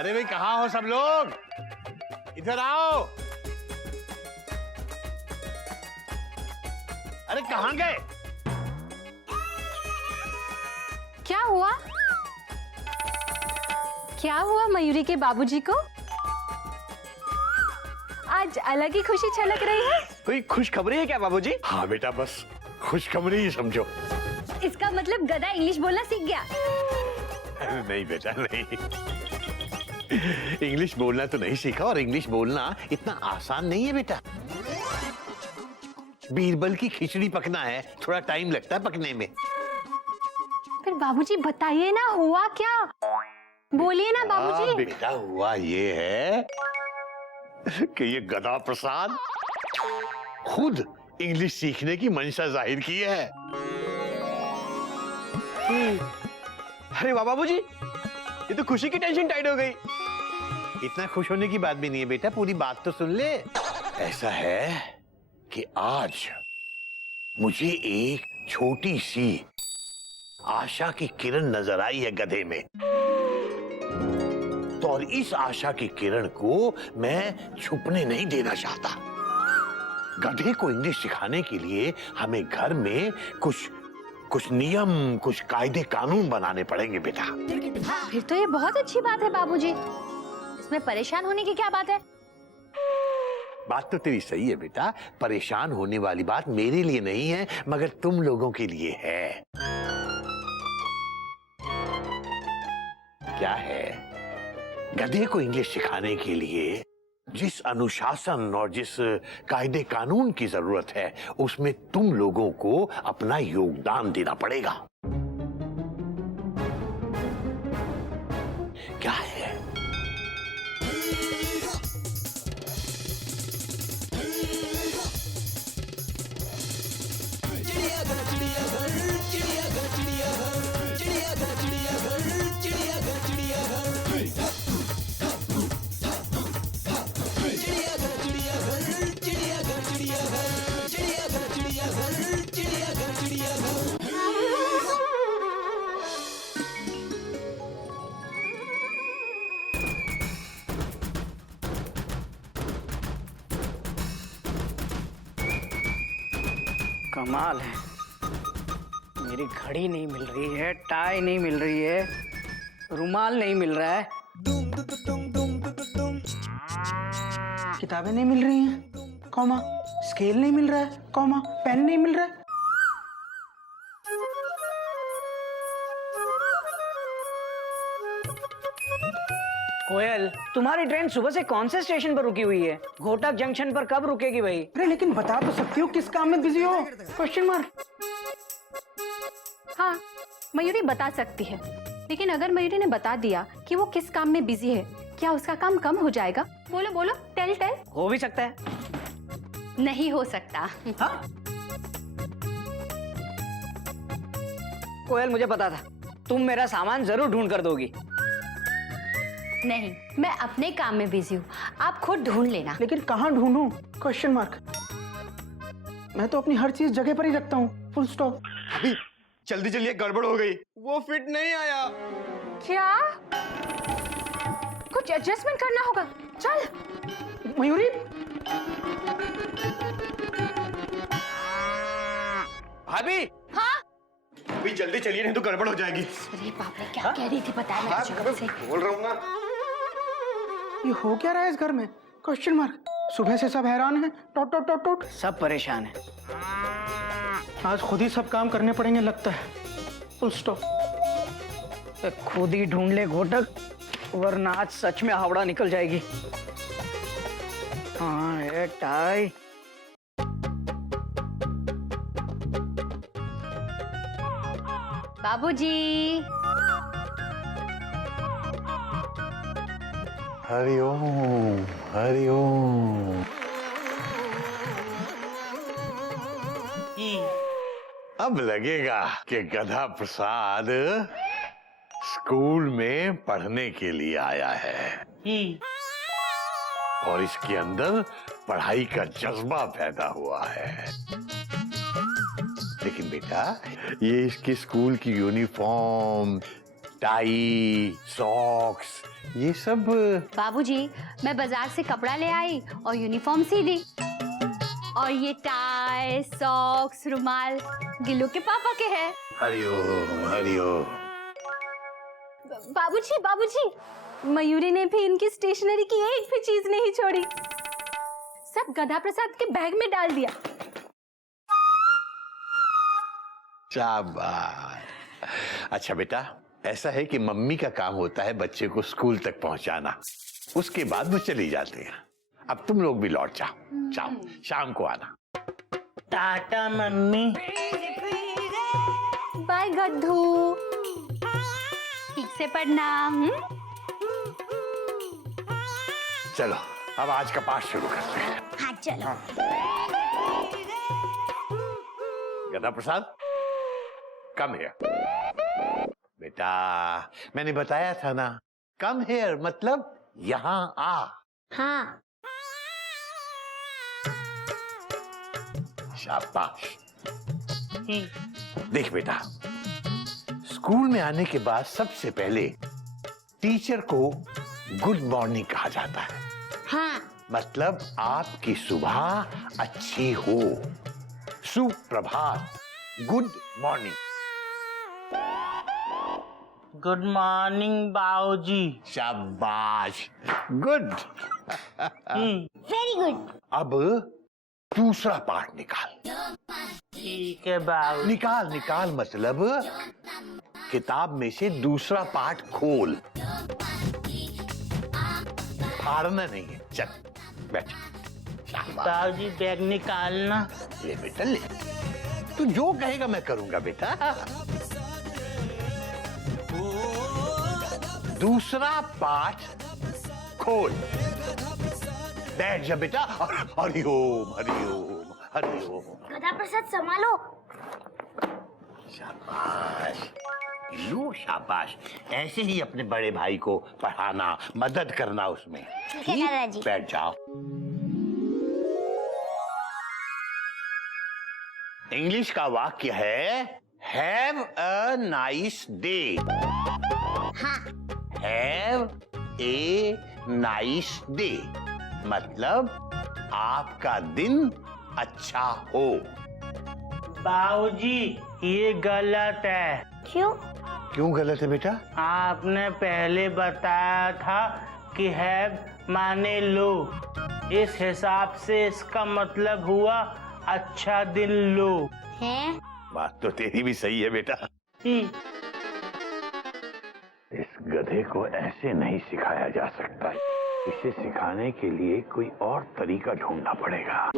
अरे भाई कहाँ हो सब लोग, इधर आओ। अरे कहाँ गए? क्या हुआ? क्या हुआ मयूरी के बाबूजी को? आज अलग ही खुशी छलक रही है। कोई खुशखबरी है क्या बाबूजी? हाँ बेटा, बस खुशखबरी ही समझो। इसका मतलब गधा इंग्लिश बोलना सीख गया। अरे नहीं बेटा नहीं, इंग्लिश बोलना तो नहीं सीखा, और इंग्लिश बोलना इतना आसान नहीं है बेटा। बीरबल की खिचड़ी पकना है, थोड़ा टाइम लगता है पकने में। फिर बाबूजी बताइए ना, हुआ क्या? बोलिए ना बाबूजी। बेटा हुआ ये है कि ये गधा प्रसाद खुद इंग्लिश सीखने की मंशा जाहिर की है। अरे वाह बाबूजी, ये तो खुशी की टेंशन टाइट हो गई। इतना खुश होने की बात भी नहीं है बेटा, पूरी बात तो सुन ले। ऐसा है कि आज मुझे एक छोटी सी आशा की किरण नजर आई है गधे में, तो और इस आशा की किरण को मैं छुपने नहीं देना चाहता। गधे को इंग्लिश सिखाने के लिए हमें घर में कुछ नियम, कुछ कायदे कानून बनाने पड़ेंगे बेटा। फिर तो ये बहुत अच्छी बात है बाबूजी, इसमें परेशान होने की क्या बात है? बात तो तेरी सही है बेटा, परेशान होने वाली बात मेरे लिए नहीं है, मगर तुम लोगों के लिए है। क्या है? गधे को इंग्लिश सिखाने के लिए जिस अनुशासन और जिस कायदे कानून की जरूरत है, उसमें तुम लोगों को अपना योगदान देना पड़ेगा। क्या है? कमाल है, मेरी घड़ी नहीं मिल रही है, टाई नहीं मिल रही है, रुमाल नहीं मिल रहा है, किताबें नहीं मिल रही हैं, कॉमा स्केल नहीं मिल रहा है, कॉमा पेन नहीं मिल रहा है। कोयल, तुम्हारी ट्रेन सुबह से कौन से स्टेशन पर रुकी हुई है? घोटक जंक्शन पर कब रुकेगी भाई? अरे लेकिन बता तो सकती हो किस काम में बिजी हो? Question mark. हाँ, मयूरी बता सकती है, लेकिन अगर मयूरी ने बता दिया कि वो किस काम में बिजी है, क्या उसका काम कम हो जाएगा? बोलो बोलो, टेल टेल। हो भी सकता है, नहीं हो सकता। हाँ? कोयल, मुझे पता था तुम मेरा सामान जरूर ढूंढ कर दोगी। नहीं, मैं अपने काम में बिजी हूँ, आप खुद ढूंढ लेना। लेकिन कहाँ ढूंढूं? Question mark. मैं तो अपनी हर चीज जगह पर ही रखता हूँ, फुल स्टॉप। अभी जल्दी जल्दी गड़बड़ हो गई, वो फिट नहीं आया। क्या? कुछ एडजस्टमेंट करना होगा, चल। मयूरी, भाभी। हाँ? अभी जल्दी चलिए, नहीं तो गड़बड़ हो जाएगी। अरे बाप रे, क्या कह रही थी पता है मुझे से। बोल रहा हूँ ना। ये हो क्या रहा है इस घर में? Question mark. सुबह से सब हैरान हैं, टोट टोट टोट टोट, सब परेशान हैं। आज खुद ही सब काम करने पड़ेंगे लगता है, फुल स्टॉप। खुद ही ढूंढ ले घोटक, वरना आज सच में हावड़ा निकल जाएगी। हाँ, ये टाई। बाबूजी। हरिओम हरिओम। अब लगेगा कि गधा प्रसाद स्कूल में पढ़ने के लिए आया है और इसके अंदर पढ़ाई का जज्बा पैदा हुआ है। लेकिन बेटा, ये इसके स्कूल की यूनिफॉर्म, टाई, सॉक्स, ये सब। बाबूजी, मैं बाजार से कपड़ा ले आई और यूनिफॉर्म सी दी। और ये टाई, सॉक्स, रुमाल गिल्लू के पापा के हैं। हरिओम हरिओम। बाबूजी, बाबूजी, मयूरी ने भी इनकी स्टेशनरी की एक भी चीज नहीं छोड़ी, सब गधा प्रसाद के बैग में डाल दिया। शाबाश। अच्छा बेटा, ऐसा है कि मम्मी का काम होता है बच्चे को स्कूल तक पहुंचाना, उसके बाद वो चली जाते हैं। अब तुम लोग भी लौट जाओ, जाओ, शाम को आना। टाटा मम्मी। बाय गद्धू, ठीक से पढ़ना। चलो अब आज का पाठ शुरू करते हैं। हाँ चलो। गधा प्रसाद, कम हियर। बेटा, मैंने बताया था ना, कम हियर मतलब यहाँ आ। हाँ। शाबाश। देख बेटा, स्कूल में आने के बाद सबसे पहले टीचर को गुड मॉर्निंग कहा जाता है। हाँ। मतलब आपकी सुबह अच्छी हो, सुप्रभात, गुड मॉर्निंग। गुड मॉर्निंग बाबूजी। शाबाश, गुड। Very good. अब दूसरा पार्ट निकाल। ठीक है बाबू। निकाल निकाल मतलब किताब में से दूसरा पार्ट खोल, फाड़ना नहीं है। चल बैठ। शाबाश। बाबूजी बैग निकालना। ले बेटा ले, तू जो कहेगा मैं करूंगा बेटा। दूसरा पार्ट खोल, बैठ जा बेटा। हरिओम हरिओम हरिओम। गधा प्रसाद संभालो। शाबाश लू, शाबाश। ऐसे ही अपने बड़े भाई को पढ़ाना, मदद करना उसमें। ठीक है दादाजी। बैठ जाओ। इंग्लिश का वाक्य है हैव अ नाइस डे। हाँ। हैव ए नाइस डे मतलब आपका दिन अच्छा हो। बाबूजी ये गलत है। क्यों? क्यों गलत है बेटा? आपने पहले बताया था कि हैव माने लो, इस हिसाब से इसका मतलब हुआ अच्छा दिन लो। है? बात तो तेरी भी सही है बेटा। इस गधे को ऐसे नहीं सिखाया जा सकता, इसे सिखाने के लिए कोई और तरीका ढूंढना पड़ेगा।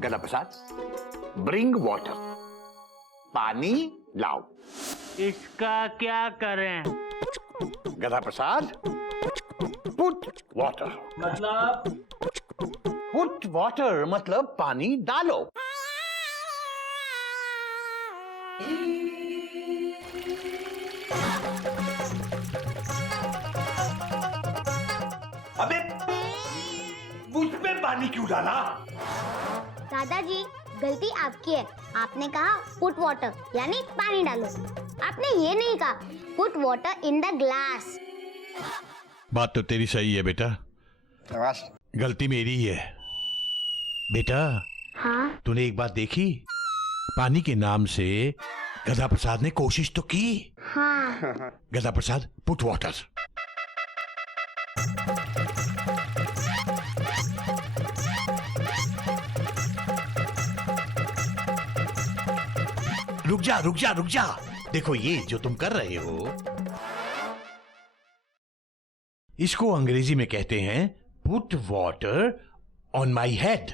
गधा प्रसाद, ब्रिंग वाटर, पानी लाओ। इसका क्या करें? गधा प्रसाद, पुट वाटर। मतलब? पुट वाटर मतलब पानी डालो। अबे मुझ पे पानी क्यों डाला? दादाजी गलती आपकी है, आपने कहा पुट वाटर यानी पानी डालो, आपने ये नहीं कहा put water in the glass. बात तो तेरी सही है बेटा, गलती मेरी ही है। बेटा हाँ? तूने एक बात देखी, पानी के नाम से गधा प्रसाद ने कोशिश तो की। हाँ। गधा प्रसाद पुट वाटर। रुक जा रुक जा रुक जा, देखो ये जो तुम कर रहे हो इसको अंग्रेजी में कहते हैं put water on my head.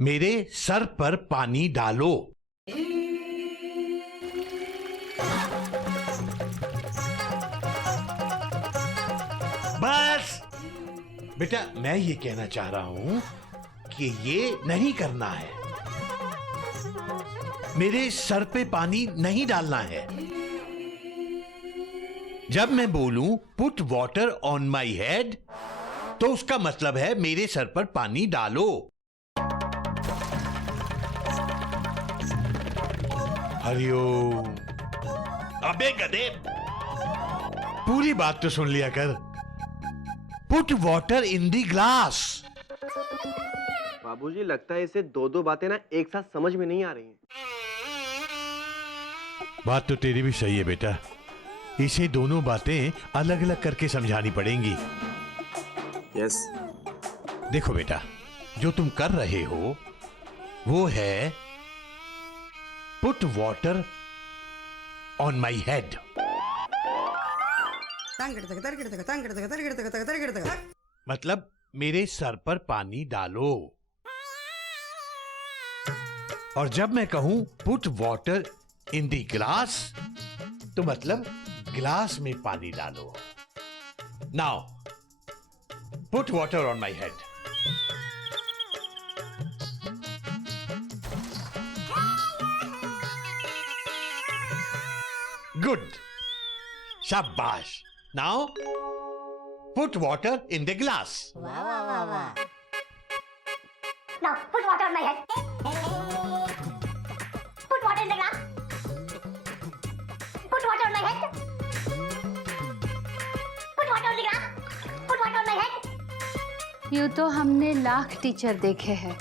मेरे सर पर पानी डालो। बस बेटा, मैं ये कहना चाह रहा हूं कि ये नहीं करना है, मेरे सर पे पानी नहीं डालना है। जब मैं बोलूं put water on my head तो उसका मतलब है मेरे सर पर पानी डालो। हरिओम। अबे गधे, पूरी बात तो सुन लिया कर। Put water in the glass. बाबूजी लगता है इसे दो दो बातें ना एक साथ समझ में नहीं आ रही हैं। बात तो तेरी भी सही है बेटा, इसे दोनों बातें अलग अलग करके समझानी पड़ेंगी। यस। देखो बेटा, जो तुम कर रहे हो वो है put water on my head. मतलब मेरे सर पर पानी डालो। और जब मैं कहूं put water in the glass तो मतलब गिलास में पानी डालो। Now put water on my head. Good, शाबाश। Now put water in the glass. Now put water on my head. Put water in the glass. Put water on my head. Put water on the glass. Put water on my head. यूं तो हमने lakh teacher देखे हैं,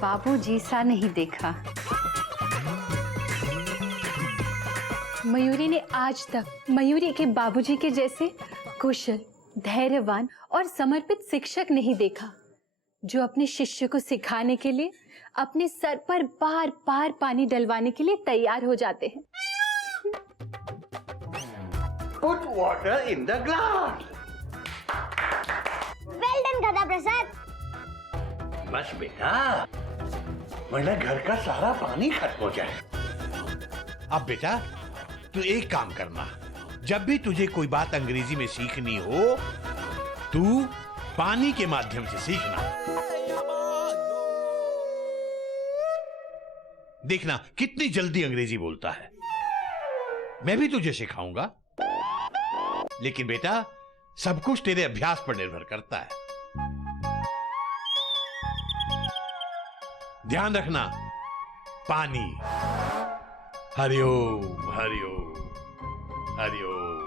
बाबूजी सा नहीं देखा। मयूरी ने आज तक मयूरी के बाबूजी के जैसे कुशल, धैर्यवान और समर्पित शिक्षक नहीं देखा, जो अपने शिष्य को सिखाने के लिए अपने सर पर बार बार पानी डलवाने के लिए तैयार हो जाते हैं। Put water in the glass. Well done, गधा प्रसाद। बस बेटा, वरना घर का सारा पानी खत्म हो जाए। अब बेटा तू एक काम करना, जब भी तुझे कोई बात अंग्रेजी में सीखनी हो तू पानी के माध्यम से सीखना। देखना कितनी जल्दी अंग्रेजी बोलता है। मैं भी तुझे सिखाऊंगा, लेकिन बेटा सब कुछ तेरे अभ्यास पर निर्भर करता है। ध्यान रखना, पानी। Hariom Hariom Hariom.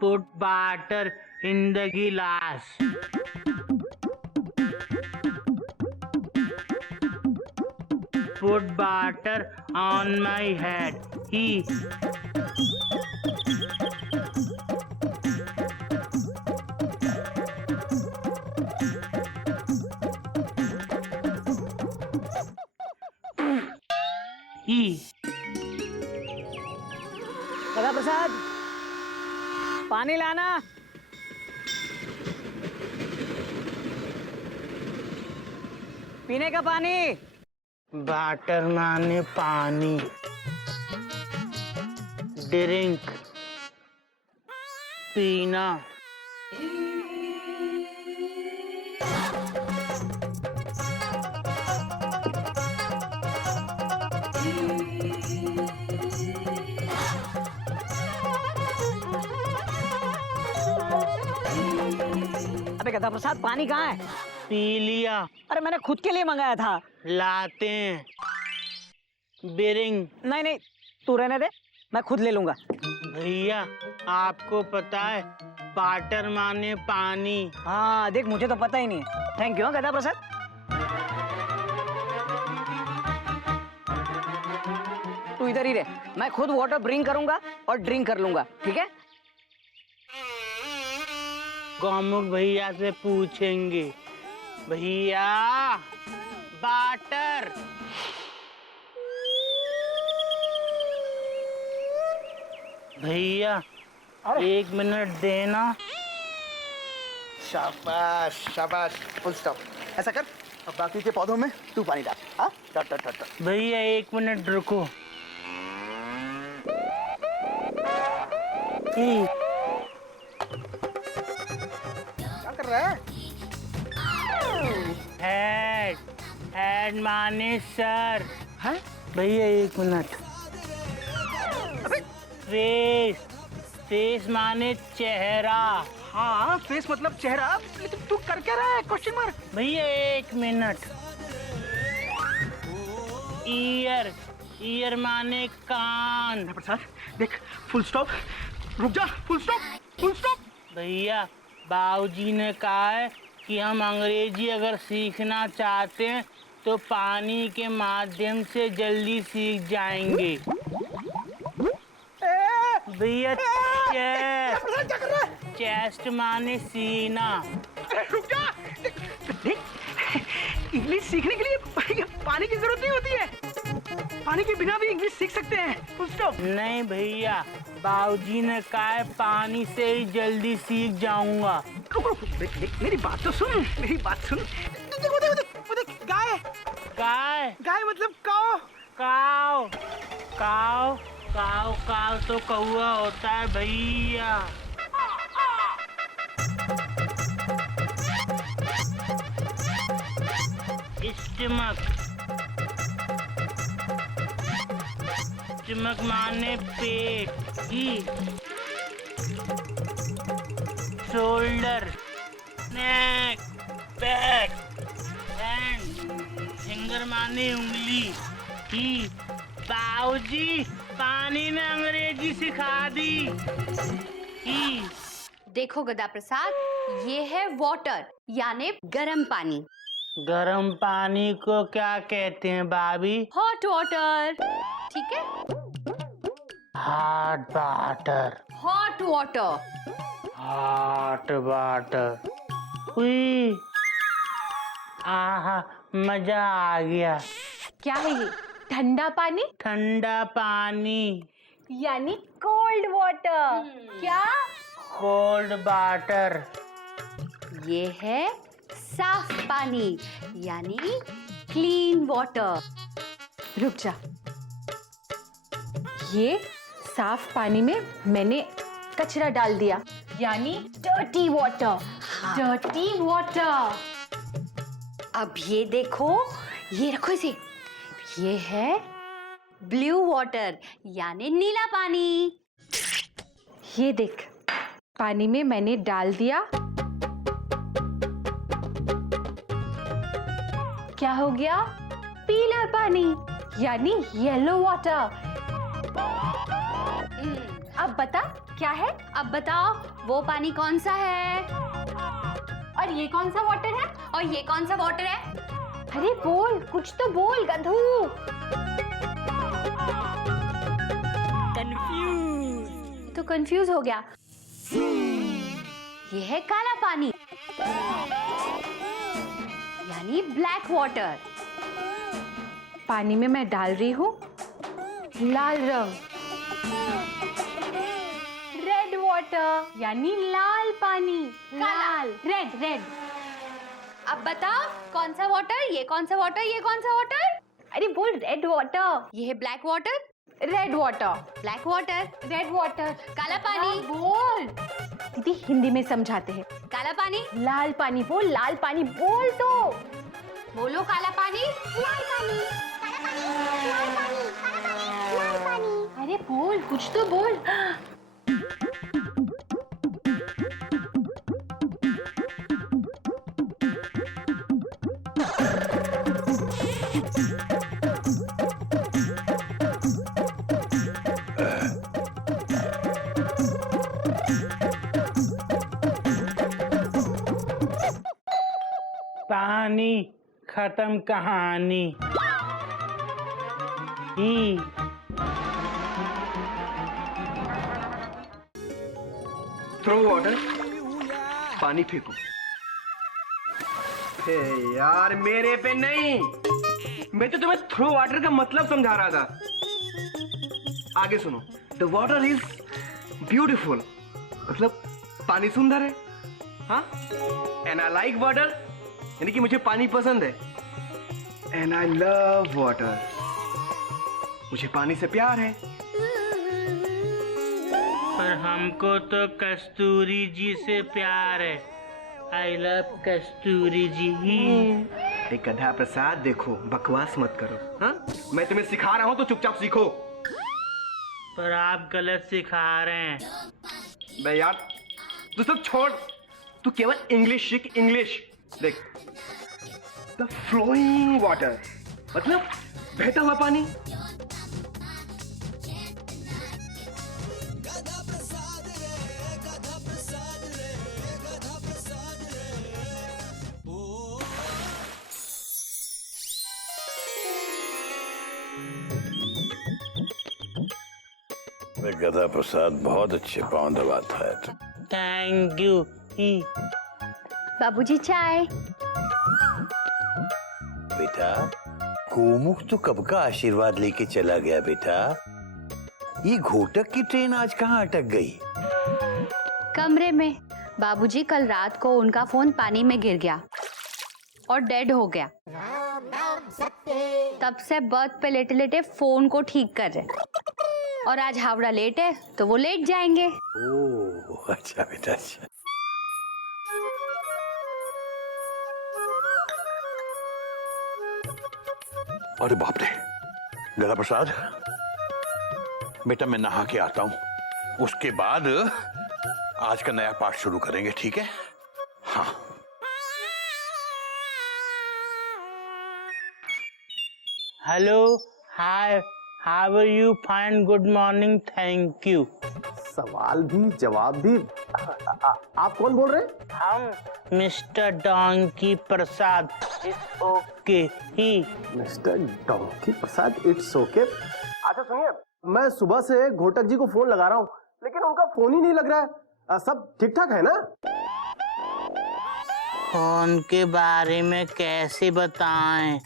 Put water in the glass. Put water on my head. गधा प्रसाद, पानी लाना। पीने का पानी। वाटर माने पानी, ड्रिंक, पीना। अबे गधा प्रसाद, पानी कहाँ है? पी लिया। अरे मैंने खुद के लिए मंगाया था। लाते हैं। बिरिंग। नहीं नहीं, तू रहने दे, मैं खुद ले लूंगा। भैया आपको पता है वाटर माने पानी। हाँ देख, मुझे तो पता ही नहीं है। थैंक यू गधा प्रसाद। तू इधर ही रह, मैं खुद वाटर ब्रिंग करूंगा और ड्रिंक कर लूंगा, ठीक है? गौमुख भैया से पूछेंगे। भैया वाटर। भैया 1 मिनट देना। शाबाश शाबाश, फुल स्टॉप। ऐसा कर, अब बाकी के पौधों में तू पानी डाल। हाँ, डट डट डट डट। भैया 1 मिनट रुको। क्या कर रहा है? है हेड माने सर। है? भैया 1 मिनट। फेस, फेस माने चेहरा। हाँ, फेस मतलब चेहरा। लेकिन तू कर क्या रहा है? Question mark. भैया 1 मिनट। ईयर, ईयर माने कान। प्रसाद देख, फुल स्टॉप। रुक जा, फुल स्टॉप, फुल स्टॉप। भैया बाबूजी ने कहा है कि हम अंग्रेजी अगर सीखना चाहते हैं तो पानी के माध्यम से जल्दी सीख जाएंगे। भैया चेस्ट, चेस्ट माने सीना। रुक जा। देख, इंग्लिश सीखने के लिए पानी की जरूरत नहीं होती है। पानी के बिना भी इंग्लिश सीख सकते हैं। Full stop. नहीं भैया, बाबूजी ने कहा है पानी से ही जल्दी सीख जाऊंगा। देख देख, मेरी बात तो सुन, मेरी बात सुन। देख वो देख वो देख वो देख, गाय। गाय, गाय मतलब काओ। काव, काव, काव, काव तो कौआ होता है भैया। स्टमक, स्टमक माने पेट ही। शोल्डर, नेक, बैक, हैंड, फिंगर माने उंगली ही। बाबूजी पानी ने अंग्रेजी सिखा दी ही। देखो गदा प्रसाद, ये है वाटर यानी गर्म पानी। गर्म पानी को क्या कहते हैं भाभी? Hot water. ठीक है, hot water, hot water. Hot water. हुई, आहा, मजा आ गया। क्या है ये? ठंडा पानी ठंडा पानी यानी कोल्ड वाटर। क्या? Cold water. ये है साफ पानी यानी क्लीन वाटर। रुक जा, ये साफ पानी में मैंने कचरा डाल दिया यानी डर्टी वाटर। Dirty water. अब ये देखो, ये रखो इसे, ये है ब्लू वाटर यानी नीला पानी। ये देख, पानी में मैंने डाल दिया, क्या हो गया? पीला पानी यानी येलो वाटर। अब बता क्या है? अब बताओ वो पानी कौन सा है और ये कौन सा वाटर है और ये कौन सा वाटर है? अरे बोल, कुछ तो बोल गधू। कंफ्यूज। तो कंफ्यूज हो गया। ये है काला पानी यानी ब्लैक वाटर। पानी में मैं डाल रही हूँ लाल रंग, रेड वाटर यानी लाल पानी। लाल, रेड, रेड। अब बताओ कौन सा वाटर? ये कौन सा वाटर? ये कौन सा वाटर? अरे बोल, रेड वाटर। ये है black water, red water, black water, red water, काला पानी। बोल दीदी, हिंदी में समझाते हैं। काला पानी, लाल पानी। बोल लाल पानी, बोल तो बोलो। काला पानी, लाल पानी, काला पानी, लाल पानी, काला पानी, लाल पानी। अरे बोल, कुछ तो बोल। पानी खत्म कहानी ही। थ्रो वाटर, पानी फेंको। हे यार, मेरे पे नहीं, मैं तो तुम्हें थ्रो वाटर का मतलब समझा रहा था। आगे सुनो। द वाटर इज ब्यूटिफुल, मतलब पानी सुंदर है। हाँ, एंड आई लाइक वाटर, यानी कि मुझे पानी पसंद है। एंड आई लव वाटर, मुझे पानी से प्यार है। पर हमको तो कस्तूरी जी से प्यार है। आई लव कस्तूरी जी ही। एक गधा प्रसाद देखो, बकवास मत करो। हाँ, मैं तुम्हें सिखा रहा हूँ तो चुपचाप सीखो। पर आप गलत सिखा रहे हैं। बे यार, तू सब छोड़, तू केवल इंग्लिश सीख। इंग्लिश देख, द फ्लोइंग वाटर मतलब बहता हुआ पानी। गधा प्रसाद बहुत अच्छे पाँव दबाता है। Thank you. बाबूजी चाय। बेटा, गोमुख तो कब का आशीर्वाद लेके चला गया बेटा। ये घोटक की ट्रेन आज कहाँ अटक गई? कमरे में। बाबूजी कल रात को उनका फोन पानी में गिर गया और डेड हो गया। तब से बर्थ पे लेटे लेटे फोन को ठीक कर रहे, और आज हावड़ा लेट है तो वो लेट जाएंगे। ओह अच्छा बेटा, अच्छा। अरे बाप रे, गधा प्रसाद, बेटा मैं नहा के आता हूं, उसके बाद आज का नया पाठ शुरू करेंगे, ठीक है? हाँ। Hello, hi, how are you? Fine, good morning, thank you. सवाल भी जवाब भी। आप कौन बोल रहे हैं? हम mister donkey Prasad. It's okay he. Mister donkey Prasad, it's okay. अच्छा सुनिए, मैं सुबह से घोटक जी को फोन लगा रहा हूँ, लेकिन उनका फोन ही नहीं लग रहा है। सब ठीक ठाक है ना? फोन के बारे में कैसे बताएं?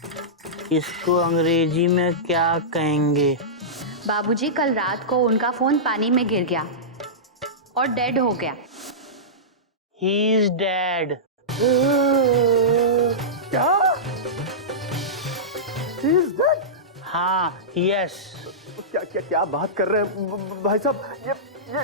इसको अंग्रेजी में क्या कहेंगे? बाबूजी कल रात को उनका फोन पानी में गिर गया और डेड हो गया। He is dead. क्या? He is dead? हाँ, yes. क्या क्या क्या बात कर रहे हैं भाई साहब?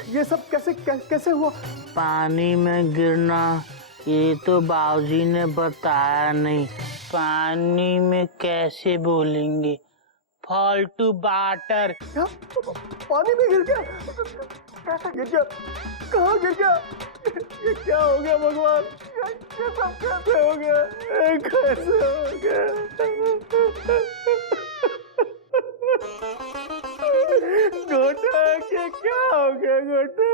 ये सब कैसे हुआ? पानी में गिरना ये तो बाबूजी ने बताया नहीं। पानी में कैसे बोलेंगे? फालतू बाटर। क्या? पानी में गिर गया? कैसे गिर गया? कहाँ गिर गया? ये क्या हो गया भगवान? ये सब कैसे हो गया? कैसे हो गया? घोटक, ये क्या हो गया घोटक?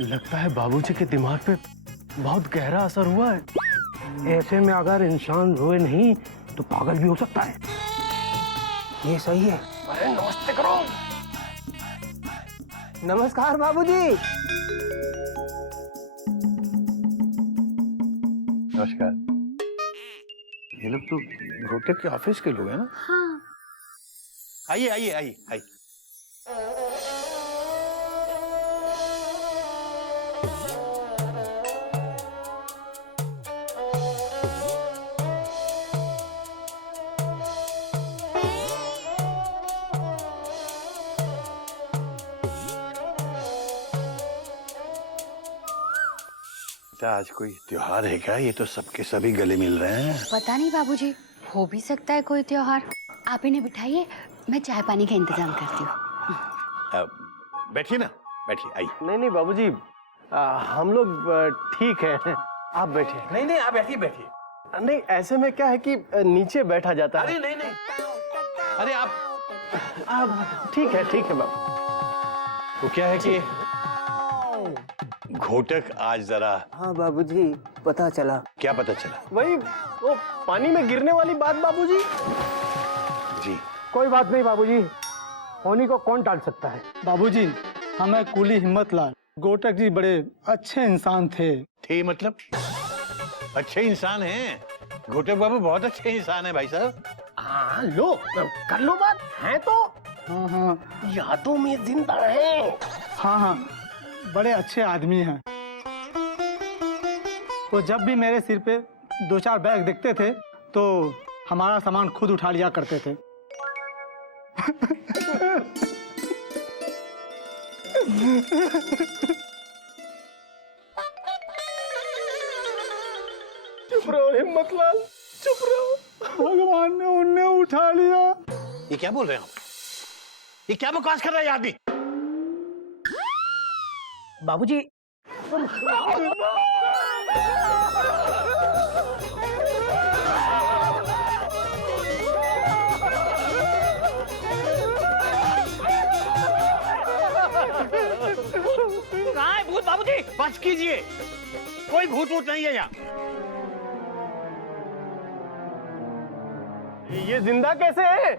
लगता है बाबूजी के दिमाग पे बहुत गहरा असर हुआ है। ऐसे में अगर इंसान रोए नहीं तो पागल भी हो सकता है। ये सही है। अरे नमस्ते करो। नमस्कार बाबूजी। नमस्कार। ये लोग तो घोटक के ऑफिस के लोग हैं ना? हाँ। आइए आइए आइए आइए। आज कोई त्योहार है क्या? ये तो सबके सभी गले मिल रहे हैं। पता नहीं बाबूजी, हो भी सकता है कोई त्योहार। आप इन्हें बिठाइए, मैं चाय पानी का इंतजाम करती हूँ। बैठिए ना, बैठिए, आइए। नहीं बाबूजी, हम लोग ठीक हैं। आप बैठिए। नहीं आप बैठिए बैठिए। नहीं, ऐसे में क्या है कि नीचे बैठा जाता है। अरे नहीं अरे आप ठीक है बाबू। तो क्या है कि घोटक आज जरा। हाँ बाबूजी, पता चला। क्या पता चला? वही वो पानी में गिरने वाली बात बाबूजी। जी कोई बात नहीं बाबूजी, होनी को कौन टाल सकता है। बाबूजी, हमें कुली हिम्मत लाल, घोटक जी बड़े अच्छे इंसान थे। मतलब अच्छे इंसान हैं? घोटक बाबू बहुत अच्छे इंसान है भाई साहब। हाँ लो, कर लो बात है तो। हाँ हाँ यादों में जिंदा है। हाँ हाँ, बड़े अच्छे आदमी हैं। वो जब भी मेरे सिर पे 2-4 बैग दिखते थे तो हमारा सामान खुद उठा लिया करते थे। चुप रहो हिम्मत लाल, चुप रहो। भगवान ने उन्हें उठा लिया। ये क्या बोल रहे हैं आप? ये क्या बकवास कर रहा है ये आदमी? बाबूजी, कहाँ है भूत बाबूजी? बच कीजिए, कोई भूत वूत नहीं है यहाँ। ये जिंदा कैसे है?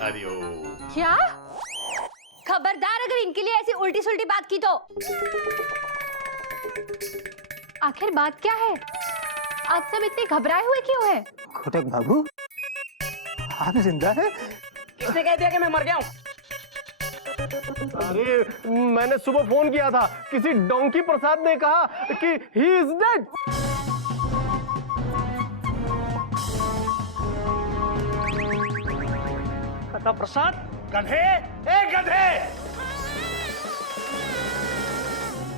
हरिओम। क्या? खबरदार अगर इनके लिए ऐसी उल्टी सुल्टी बात की तो। आखिर बात क्या है? आप सब इतने घबराए हुए क्यों हैं? कोटक बाबू, आप जिंदा है? किसने कह दिया कि मैं मर गया हूँ? अरे मैंने सुबह फोन किया था, किसी डोंकी प्रसाद ने कहा कि ही इज डेड। कथा प्रसाद, गधे, ए गधे!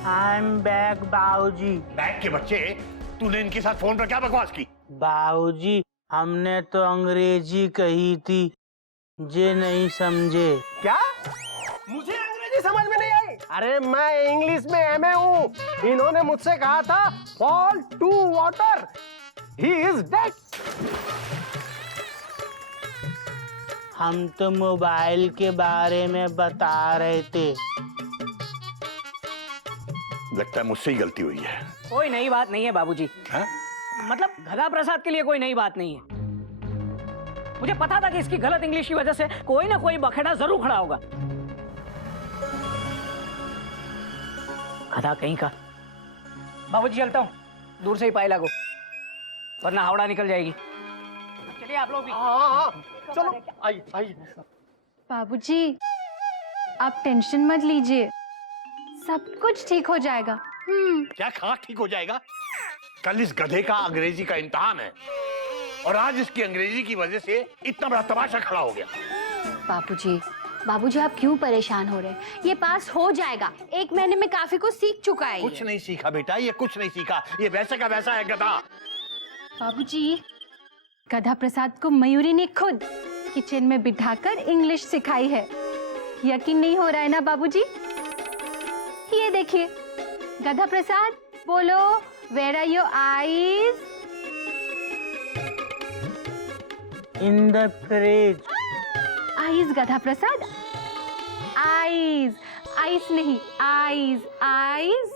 आई एम बैक बाबूजी। बैग के बच्चे, तूने इनके साथ फोन पर क्या बकवास की? बाबूजी, हमने तो अंग्रेजी कही थी, जे नहीं समझे। क्या? मुझे अंग्रेजी समझ में नहीं आई। अरे मैं इंग्लिश में एमए हूँ। इन्होंने मुझसे कहा था fall to water, he is dead. हम तो मोबाइल के बारे में बता रहे थे। लगता है मुझसे ही गलती हुई है। कोई नई बात नहीं है बाबूजी। हाँ? मतलब गधा प्रसाद के लिए कोई नई बात नहीं है। मुझे पता था कि इसकी गलत इंग्लिश की वजह से कोई ना कोई बखेड़ा जरूर खड़ा होगा। गधा कहीं का। बाबूजी चलता हूँ, दूर से ही पाए लागो, वरना हावड़ा निकल जाएगी। चलिए आप लोग भी। हाँ, चलो आइए आइए। बाबूजी, आप टेंशन मत लीजिए, सब कुछ ठीक हो जाएगा। क्या कहाँ ठीक हो जाएगा? कल इस गधे का अंग्रेजी का इम्तिहान है और आज इसकी अंग्रेजी की वजह से इतना बड़ा तमाशा खड़ा हो गया। बाबूजी, बाबूजी आप क्यों परेशान हो रहे हैं? ये पास हो जाएगा, 1 महीने में काफी कुछ सीख चुका है। कुछ नहीं सीखा बेटा, ये कुछ नहीं सीखा, ये वैसे का वैसा है गधा। बाबूजी, गधा प्रसाद को मयूरी ने खुद किचन में बिठाकर इंग्लिश सिखाई है। यकीन नहीं हो रहा है ना बाबूजी? ये देखिए, गधा प्रसाद बोलो, where are your eyes? In the fridge. Eyes गधा प्रसाद, आईज, आइस नहीं, आईज, आईज।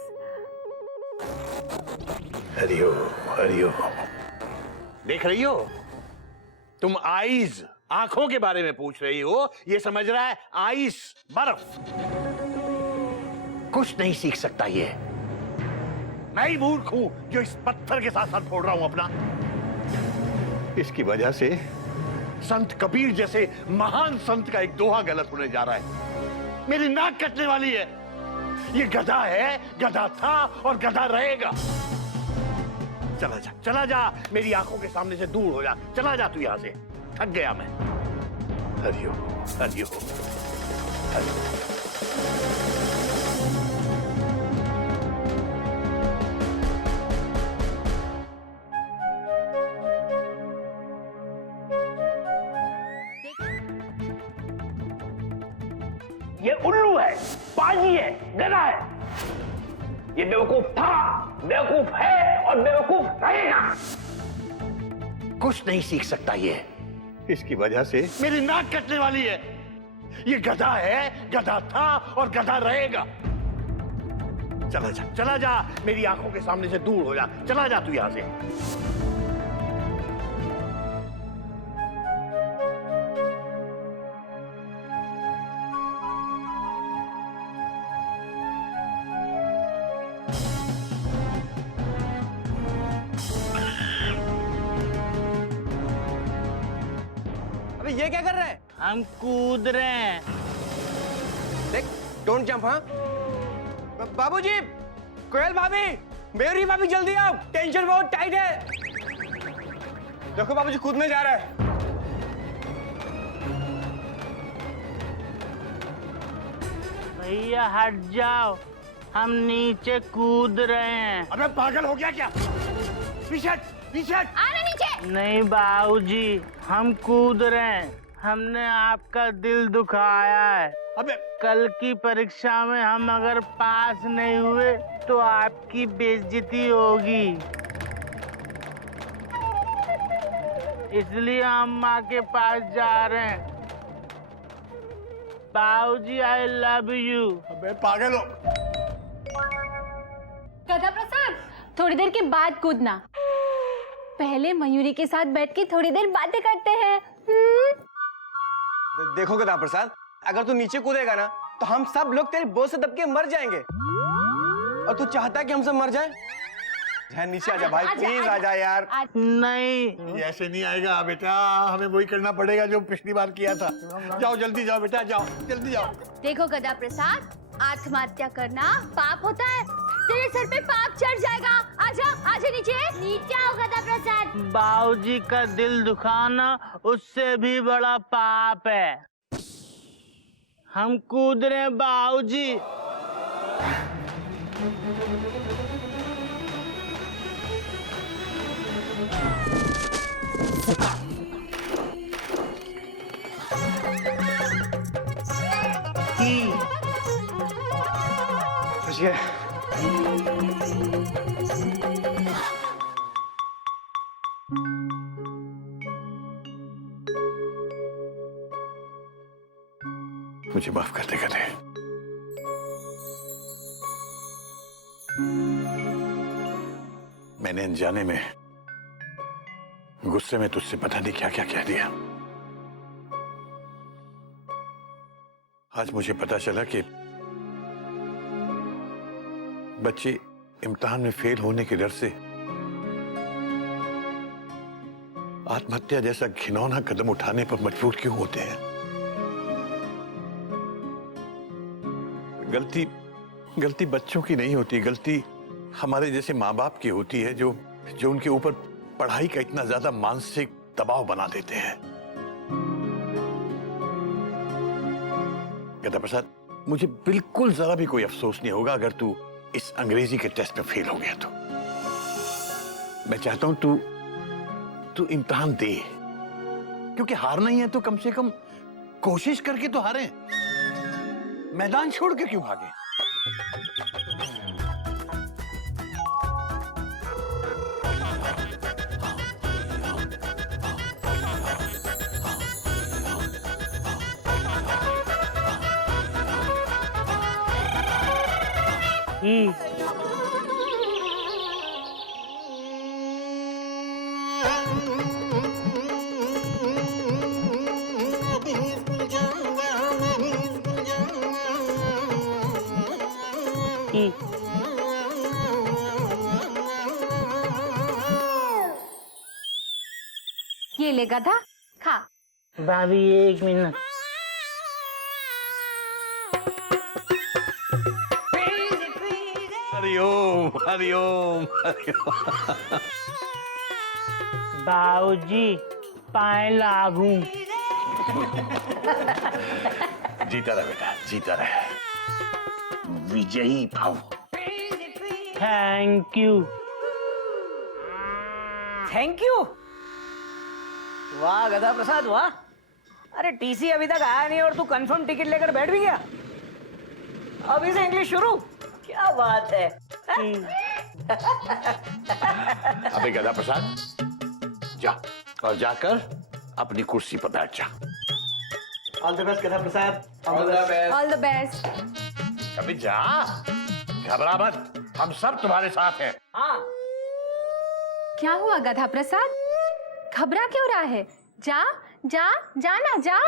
हरिओम हरिओम। देख रही हो, तुम आईज आंखों के बारे में पूछ रही हो, ये समझ रहा है आइस बर्फ। कुछ नहीं सीख सकता ये। मैं ही मूर्ख हूं जो इस पत्थर के साथ साथ फोड़ रहा हूं अपना। इसकी वजह से संत कबीर जैसे महान संत का एक दोहा गलत होने जा रहा है। मेरी नाक कटने वाली है। ये गधा है, गधा था और गधा रहेगा। चला जा, मेरी आंखों के सामने से दूर हो जा। चला जा तू यहां से, थक गया मैं। हरिओम हरिओम हरिओम। ये उल्लू है, पाजी है, गधा है। ये बेवकूफ था, बेवकूफ है और बेवकूफ रहेगा। कुछ नहीं सीख सकता ये। इसकी वजह से मेरी नाक कटने वाली है। ये गधा है, गधा था और गधा रहेगा। चला जा, मेरी आंखों के सामने से दूर हो जा। चला जा तू यहां से। ये क्या कर रहे हैं? हम कूद रहे हैं। देख, डोंट जंप। हाँ बाबूजी, कोयल भाभी, मेरी भाभी, जल्दी आओ, टेंशन बहुत टाइट है। देखो बाबूजी कूदने जा रहा है। भैया हट जाओ, हम नीचे कूद रहे हैं। अबे पागल हो गया क्या? पीछे पीछे। आना नीचे। नहीं बाबूजी, हम कूद रहे हैं। हमने आपका दिल दुखाया है। अबे कल की परीक्षा में हम अगर पास नहीं हुए तो आपकी बेइज्जती होगी, इसलिए हम माँ के पास जा रहे हैं। बाबूजी आई लव यू। अबे पागल हो। गधा प्रसाद, थोड़ी देर के बाद कूदना। पहले मयूरी के साथ बैठ के थोड़ी देर बातें करते हैं। देखो गधा प्रसाद, अगर तू नीचे कूदेगा ना तो हम सब लोग तेरे बोझ से दब के मर जाएंगे। और तू चाहता है कि हम सब मर जाएं? नीचे आजा भाई, प्लीज आजा यार। नहीं, ये ऐसे नहीं आएगा बेटा, हमें वही करना पड़ेगा जो पिछली बार किया था। जाओ जल्दी जाओ बेटा, जाओ जल्दी जाओ। देखो गधा प्रसाद, आत्महत्या करना पाप होता है। तेरे सर पे पाप चढ़ जाएगा। आजा, आजा नीचे। नीचे आओ गधा प्रसाद। बाबूजी का दिल दुखाना उससे भी बड़ा पाप है। हम कूद रहे हैं बाबूजी। बच गए। मुझे माफ कर दे गधे। मैंने अनजाने में गुस्से में तुझसे पता नहीं क्या क्या कह दिया। आज मुझे पता चला कि बच्चे इम्तिहान में फेल होने के डर से आत्महत्या जैसा घिनौना कदम उठाने पर मजबूर क्यों होते हैं। गलती बच्चों की नहीं होती, गलती हमारे जैसे माँ बाप की होती है जो उनके ऊपर पढ़ाई का इतना ज्यादा मानसिक दबाव बना देते हैं। गधा प्रसाद, मुझे बिल्कुल जरा भी कोई अफसोस नहीं होगा अगर तू इस अंग्रेजी के टेस्ट में फेल हो गया तो। मैं चाहता हूं तू इम्तिहान दे, क्योंकि हारना ही है तो कम से कम कोशिश करके तो हारे। मैदान छोड़ के क्यों भागे? ये ले गधा, खा। भाभी एक मिनट। हरिओम हरिओम हरिओम। बाबूजी पाए लागू। जीता रहे बेटा, जीता रहे, विजयी भव। Thank you. Thank you. वाह गधा प्रसाद वाह। अरे टीसी अभी तक आया नहीं और तू कंफर्म टिकट लेकर बैठ भी गया। अभी से इंग्लिश शुरू, क्या बात है। अबे गधा प्रसाद, जा और जाकर अपनी कुर्सी पर बैठ जा। ऑल द बेस्ट गधा प्रसाद। All the best. All the best. अबे जा, घबरा मत, हम सब तुम्हारे साथ हैं। हाँ। क्या हुआ गधा प्रसाद, घबरा क्यों रहा है? जा जा जाना जा।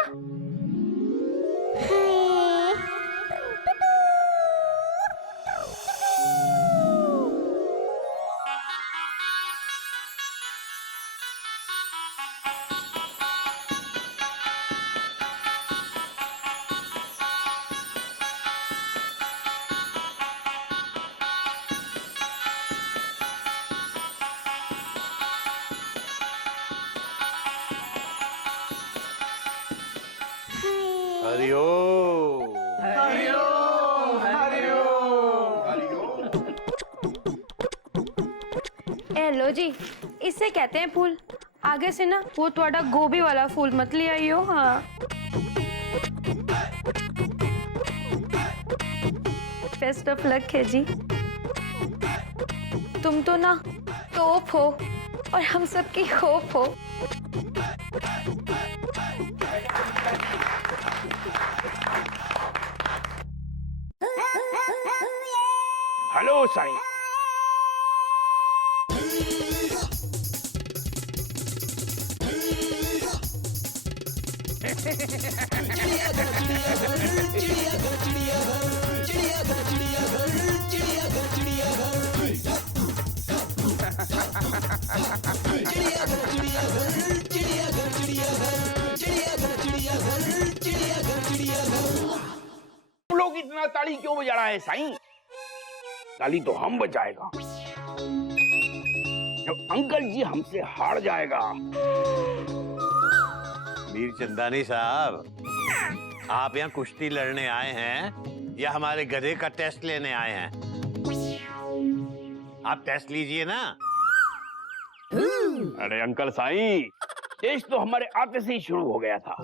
हरिओम। ए लो जी, इससे कहते हैं फूल। आगे से ना वो थोड़ा गोभी वाला फूल मत ले आइयो। हाँ, बेस्ट ऑफ लक है जी। तुम तो ना तोप हो और हम सबकी होप हो। हेलो साईं। तुम लोग इतना ताली क्यों बजा रहा है साईं? ताली तो हम बजाएगा जब अंकल जी हमसे हार जाएगा। मीर चंदानी साहब, आप यहाँ कुश्ती लड़ने आए हैं या हमारे गधे का टेस्ट लेने आए हैं? आप टेस्ट लीजिए ना। अरे अंकल साईं, टेस्ट तो हमारे आते से ही शुरू हो गया था।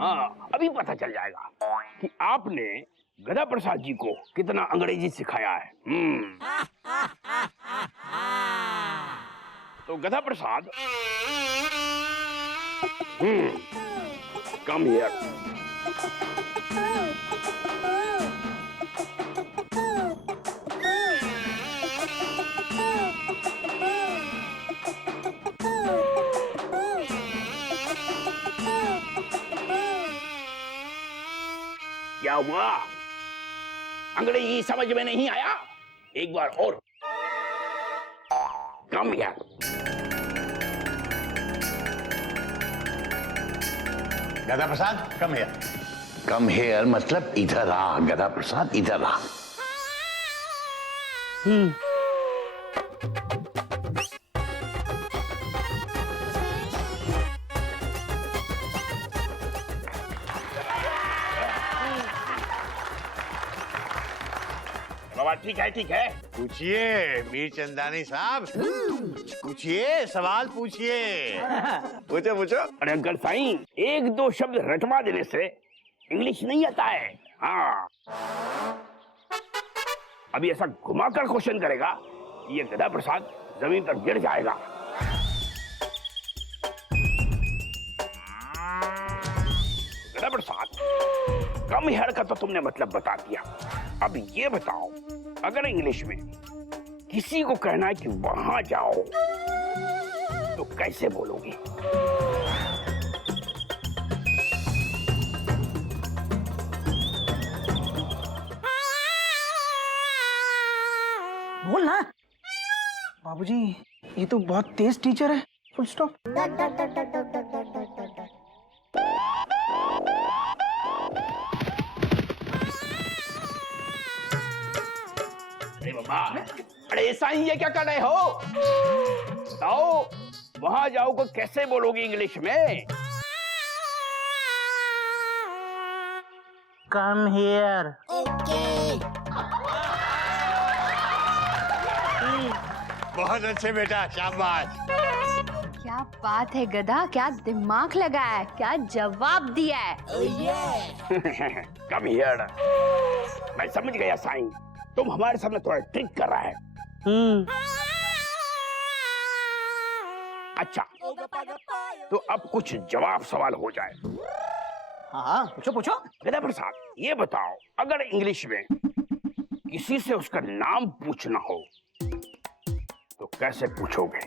हाँ, अभी पता चल जाएगा कि आपने गधा प्रसाद जी को कितना अंग्रेजी सिखाया है। तो गधा प्रसाद, कम हियर। क्या हुआ? अंग्रेजी समझ में नहीं आया? एक बार और। Come here. गधा प्रसाद कम हेयर। कम हेयर मतलब इधर आ। गधा प्रसाद इधर आ। बाबा ठीक है ठीक है। पूछिए मीर चंदानी साहब, पूछिए, सवाल पूछिए। पूछो पूछो। अरे अंकल साईं, एक दो शब्द रटवा देने से इंग्लिश नहीं आता है। हाँ, अभी ऐसा घुमाकर क्वेश्चन करेगा ये गधा प्रसाद जमीन पर गिर जाएगा। गधा प्रसाद, कम हेयर का तो तुमने मतलब बता दिया। अब ये बताओ, अगर इंग्लिश में किसी को कहना है कि वहां जाओ तो कैसे बोलोगे? बोल ना। बाबूजी, ये तो बहुत तेज टीचर है। Full stop. अरे बाबा, अरे साईं ये क्या कर रहे हो? बताओ, वहां जाओ को कैसे बोलोगे इंग्लिश में? Come here. बहुत अच्छे बेटा, शाबाश। क्या बात है गधा, क्या दिमाग लगाया है, क्या जवाब दिया है। Come here. मैं समझ गया साईं, तुम हमारे सामने थोड़ा ट्रिक कर रहा है। अच्छा, तो अब कुछ जवाब सवाल हो जाए। हाँ, पूछो पूछो। गधा प्रसाद, ये बताओ, अगर इंग्लिश में किसी से उसका नाम पूछना हो तो कैसे पूछोगे?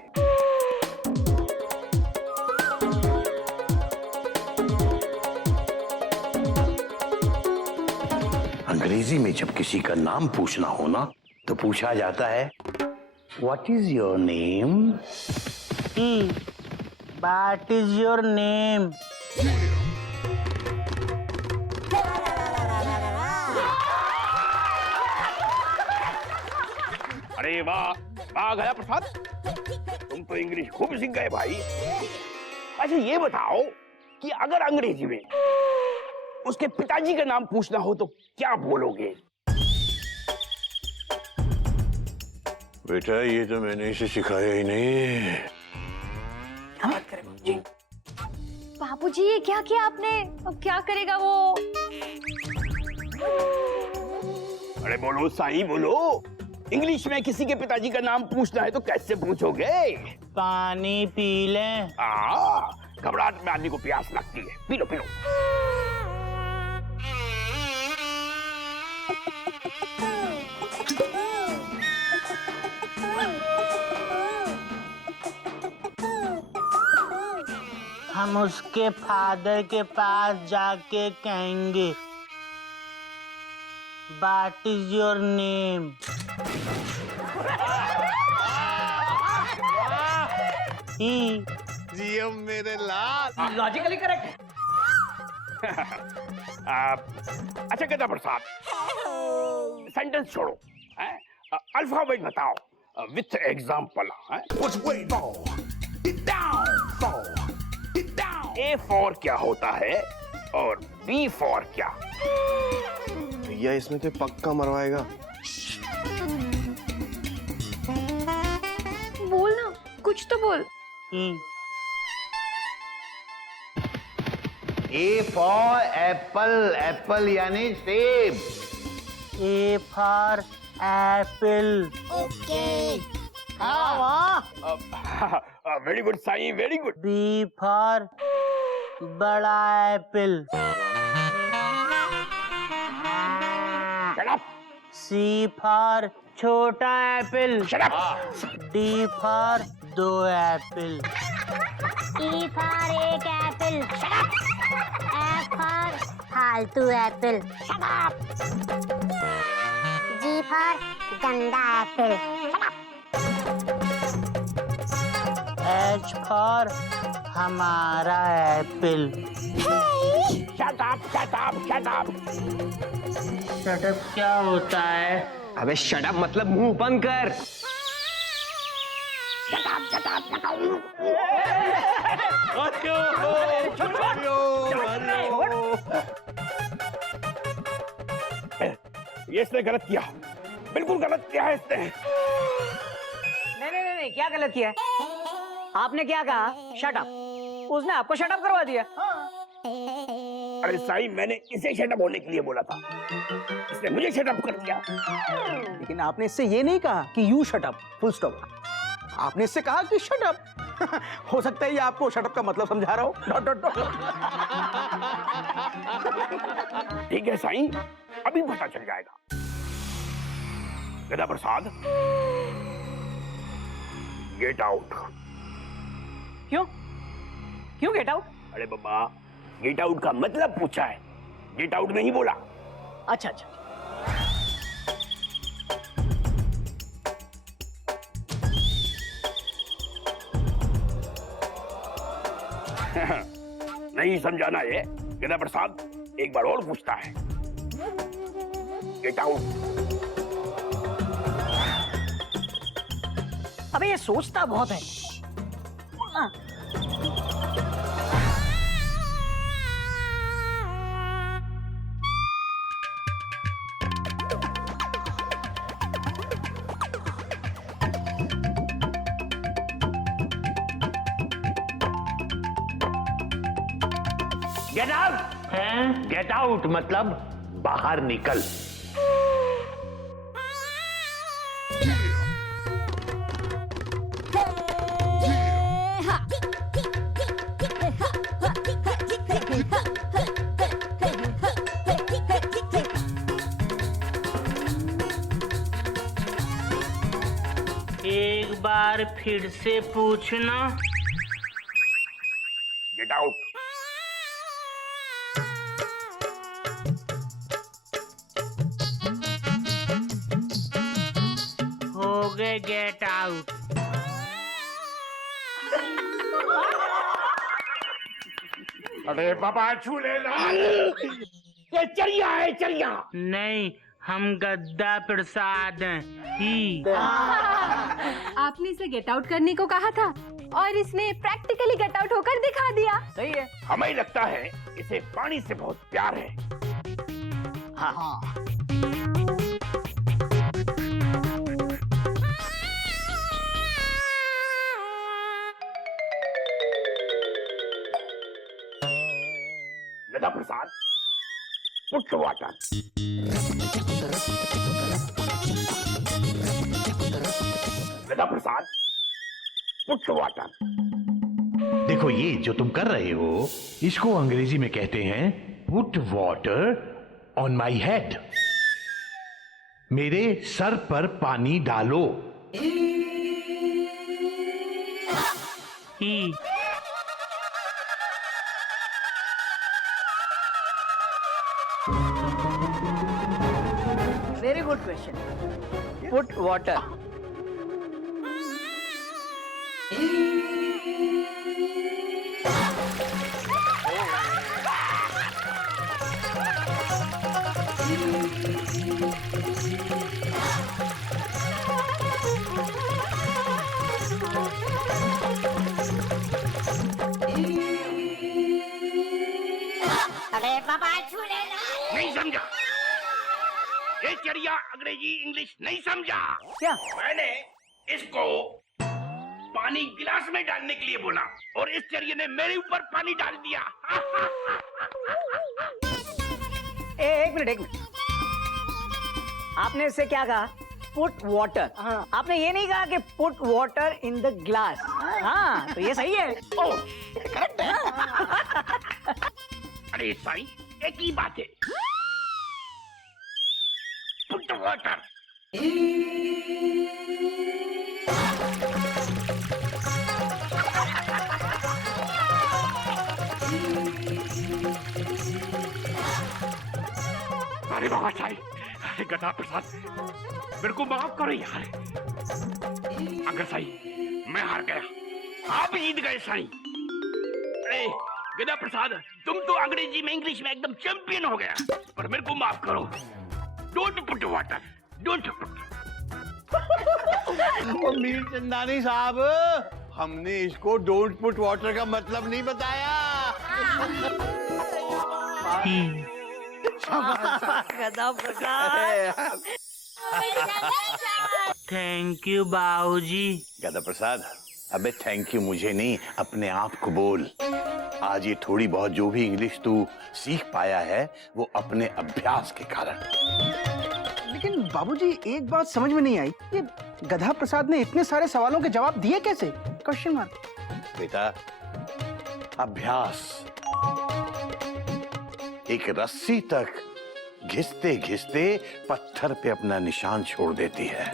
अंग्रेजी में जब किसी का नाम पूछना हो ना, तो पूछा जाता है what is your name. What is your name? अरे वाह वाह गधा प्रसाद, तुम तो इंग्लिश खूब सीख गए भाई। अच्छा ये बताओ, कि अगर अंग्रेजी में उसके पिताजी का नाम पूछना हो तो क्या बोलोगे? बेटा ये तो मैंने इसे सिखाया ही नहीं। बाबूजी ये क्या किया आपने? अब क्या करेगा वो? अरे बोलो साईं बोलो, इंग्लिश में किसी के पिताजी का नाम पूछना है तो कैसे पूछोगे? पानी पी लें। घबराहट में आदमी को प्यास लगती है, पी लो पी लो। हम उसके फादर के पास जाके कहेंगे, What is your name? ही जियम मेरे लाल। लॉजिकली करेक्ट है। अच्छा गदा प्रसाद, सेंटेंस छोड़ो, अल्फाबेट बताओ विथ एग्जाम्पल। ए फॉर क्या होता है और बी फॉर क्या? भैया इसमें तो पक्का मरवाएगा। बोल ना, कुछ तो बोल। ए फॉर एप्पल, एप्पल यानी सेब। A for apple. Very good Sai, very good. B for बड़ा एप्पल। सी फॉर छोटा apple. D for 2 apple. E for एक एप्पल। एफ फॉर फालतू एप्पल। जी फॉर गंदा एप्पल। एच फॉर हमारा apple. Shut up shut up shut up. Shut up क्या होता है? अबे शट अप मतलब मुंह बंद कर। ये इसने गलत किया, बिल्कुल गलत किया है इसने। नहीं, क्या गलत किया है? आपने क्या कहा? Shut up. उसने आपको शट अप करवा दिया। अरे साईं, मैंने इसे शट अप होने के लिए बोला था, इसने मुझे शट अप कर दिया। लेकिन आपने इससे ये नहीं कहा कि you shut up, full stop. आपने इससे कहा कि शट अप। हो सकता है ये आपको शट अप का मतलब समझा रहा हो। Dot dot dot. ठीक है साईं, अभी पता चल जाएगा। गदा प्रसाद, गेट आउट। क्यों? क्यों गेट आउट? अरे बाबा, गेट आउट का मतलब पूछा है, गेट आउट नहीं बोला। अच्छा अच्छा। नहीं समझाना ये गदा प्रसाद, एक बार और पूछता है। Get out. अबे ये सोचता बहुत है। बोलना। Get out. गेट आउट मतलब बाहर निकल। एक बार फिर से पूछना। Get out. हो गए गेट आउट। अरे बाबा झूले लाल, ये चरिया है चरिया। नहीं, हम गद्दा प्रसाद हैं। ही। आपने इसे गेट आउट करने को कहा था और इसने प्रैक्टिकली गेट आउट होकर दिखा दिया। सही है। हमें लगता है इसे पानी से बहुत प्यार है। हाँ। गदा प्रसाद, पुट वाटर। गदा प्रसाद, पुट वाटर। देखो, ये जो तुम कर रहे हो इसको अंग्रेजी में कहते हैं put water on my head. मेरे सर पर पानी डालो। ही। Very good question. Put water. अरे पापा झूले नहीं समझा? ये चिड़िया अंग्रेजी इंग्लिश नहीं समझा। क्या? मैंने इसको पानी गिलास में डालने के लिए बोला और इस चिड़िया ने मेरे ऊपर पानी डाल दिया। एक मिनट। आपने इससे क्या कहा? Put water. आपने ये नहीं कहा कि put water in the glass. हाँ, तो ये सही है। ओह, करेक्ट है। अरे साईं, एक ही बात है। Put water. अरे बाबा साईं, अरे गदा प्रसाद, मेरे को माफ करो यार। अगर साईं मैं हार गया, आप जीत गए साईं। अरे गदा प्रसाद, तुम तो अंग्रेजी में इंग्लिश में एकदम चैंपियन हो गया, पर मेरे को माफ करो। Don't put water, don't put. Mir Chandani साहब, हमने इसको डोंट पुट वाटर का मतलब नहीं बताया। गदा प्रसाद। थैंक यू बाबूजी। गदा प्रसाद, अबे थैंक यू मुझे नहीं, अपने आप को बोल। आज ये थोड़ी बहुत जो भी इंग्लिश तू सीख पाया है वो अपने अभ्यास के कारण। लेकिन बाबूजी, एक बात समझ में नहीं आई, ये गधा प्रसाद ने इतने सारे सवालों के जवाब दिए कैसे? Question mark. बेटा, अभ्यास एक रस्सी तक घिसते घिसते पत्थर पे अपना निशान छोड़ देती है।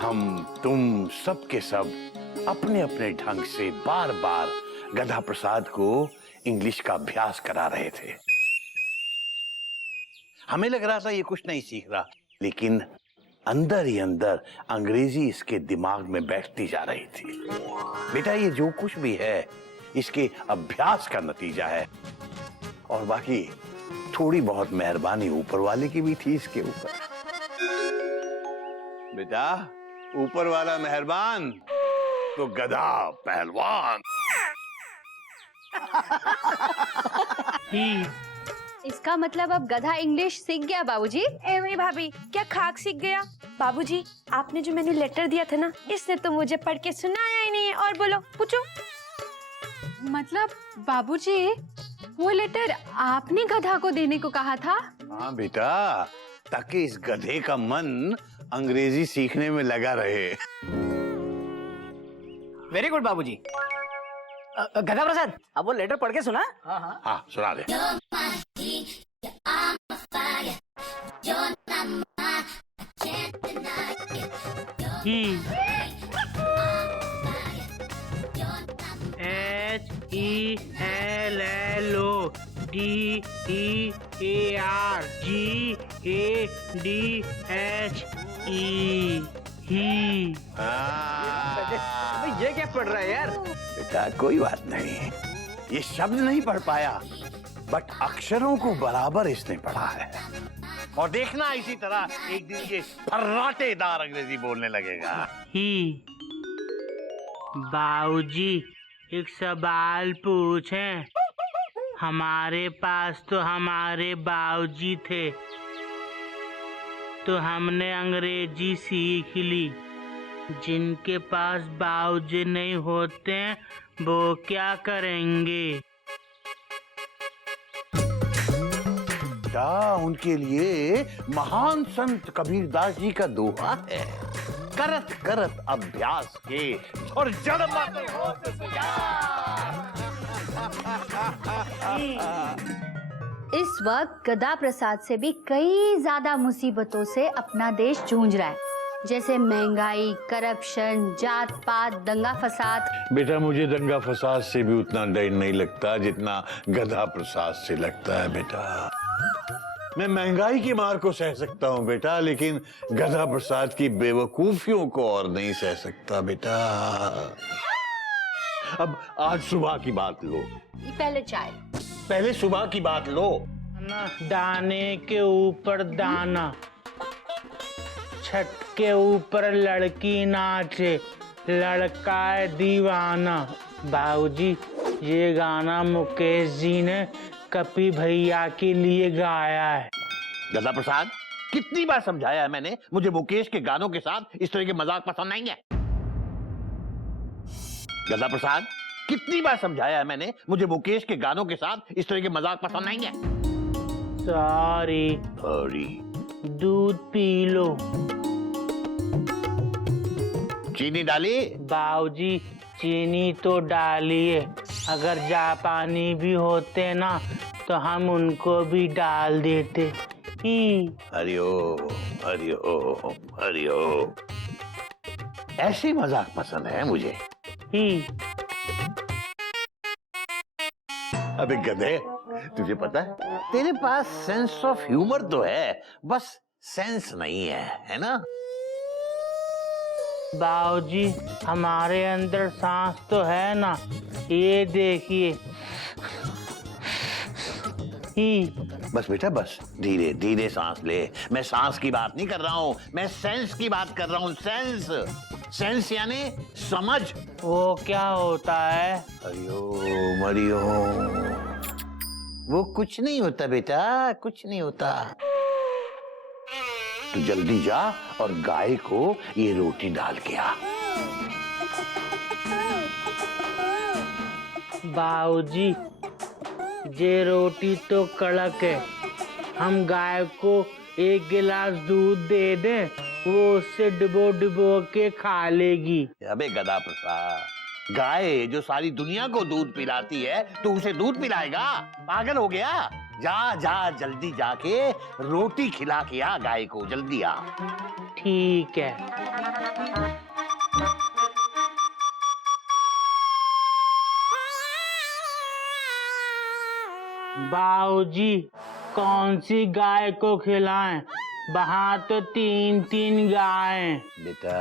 हम तुम सब के सब अपने अपने ढंग से बार बार गधा प्रसाद को इंग्लिश का अभ्यास करा रहे थे। हमें लग रहा था ये कुछ नहीं सीख रहा, लेकिन अंदर ही अंदर अंग्रेजी इसके दिमाग में बैठती जा रही थी। बेटा, ये जो कुछ भी है इसके अभ्यास का नतीजा है, और बाकी थोड़ी बहुत मेहरबानी ऊपर वाले की भी थी इसके ऊपर। बेटा, ऊपर वाला मेहरबान तो गधा पहलवान। इसका मतलब अब गधा इंग्लिश सीख गया बाबूजी। एवं भाभी, क्या खाक सीख गया? बाबूजी, आपने जो मैंने लेटर दिया था ना, इसने तो मुझे पढ़ के सुनाया ही नहीं है। और बोलो, पूछो। मतलब बाबूजी, वो लेटर आपने गधा को देने को कहा था? हाँ बेटा, ताकि इस गधे का मन अंग्रेजी सीखने में लगा रहे। वेरी गुड बाबूजी। गधा प्रसाद, अब वो लेटर पढ़ के सुना। हाँ, सुना दे। HELLODEADHE। ये क्या पढ़ रहा है यार? बेटा, कोई बात नहीं, ये शब्द नहीं पढ़ पाया, बट अक्षरों को बराबर इसने पढ़ा है। और देखना इसी तरह एक दिन ये फर्राटेदार अंग्रेजी बोलने लगेगा। ही बाबूजी एक सवाल पूछें? हमारे पास तो हमारे बाबूजी थे, तो हमने अंग्रेजी सीख ली। जिनके पास बाबूजी नहीं होते हैं वो क्या करेंगे? उनके लिए महान संत कबीरदास जी का दोहा है, करत करत अभ्यास के और जड़ माते होत इस वक्त गदा प्रसाद से भी कई ज्यादा मुसीबतों से अपना देश जूझ रहा है, जैसे महंगाई, करप्शन, जात पात, दंगा फसाद। बेटा मुझे दंगा फसाद से भी उतना डर नहीं लगता जितना गधा प्रसाद से लगता है बेटा। मैं महंगाई की मार को सह सकता हूँ बेटा, लेकिन गधा प्रसाद की बेवकूफियों को और नहीं सह सकता बेटा। अब आज सुबह की बात लो। पहले चाय। पहले सुबह की बात लो ना, दाने के ऊपर दाना, छत के ऊपर लड़की नाचे, लड़का है दीवाना। बाबूजी ये गाना मुकेश जी ने कपी भैया के लिए गाया है। गधा प्रसाद कितनी बार समझाया है मैंने, मुझे मुकेश के गानों के साथ इस तरह के मजाक पसंद नहीं है। गधा प्रसाद कितनी बार समझाया है मैंने, मुझे मुकेश के गानों के साथ इस तरह के मजाक पसंद नहीं है। सॉरी। दूध पी लो। चीनी डाली? बाबूजी चीनी तो डालिए, अगर जापानी भी होते ना तो हम उनको भी डाल देते। हरिओम हरिओम हरिओम। ऐसी मजाक पसंद है मुझे। अबे गधे, तुझे पता है तेरे पास सेंस ऑफ ह्यूमर तो है, बस सेंस नहीं है ना? बाबूजी हमारे अंदर सांस तो है ना, ये देखिए। बस बेटा बस, धीरे धीरे सांस ले। मैं सांस की बात नहीं कर रहा हूँ, मैं सेंस की बात कर रहा हूँ। सेंस, सेंस यानी समझ। वो क्या होता है? हरिओम हरिओम। वो कुछ नहीं होता बेटा, कुछ नहीं होता। तू जल्दी जा और गाय को ये रोटी डाल के आ। बाबूजी ये रोटी तो कड़क है, हम गाय को एक गिलास दूध दे दें, वो उससे डिबो डिबो के खा लेगी। अबे गधा प्रसाद, गाय जो सारी दुनिया को दूध पिलाती है, तू उसे दूध पिलाएगा? पागल हो गया? जा जा जल्दी जाके रोटी खिला के आ गाय को, जल्दी आ। ठीक है। बाबूजी कौन सी गाय को खिलाएं? वहाँ तो 3-3 गाय। बेटा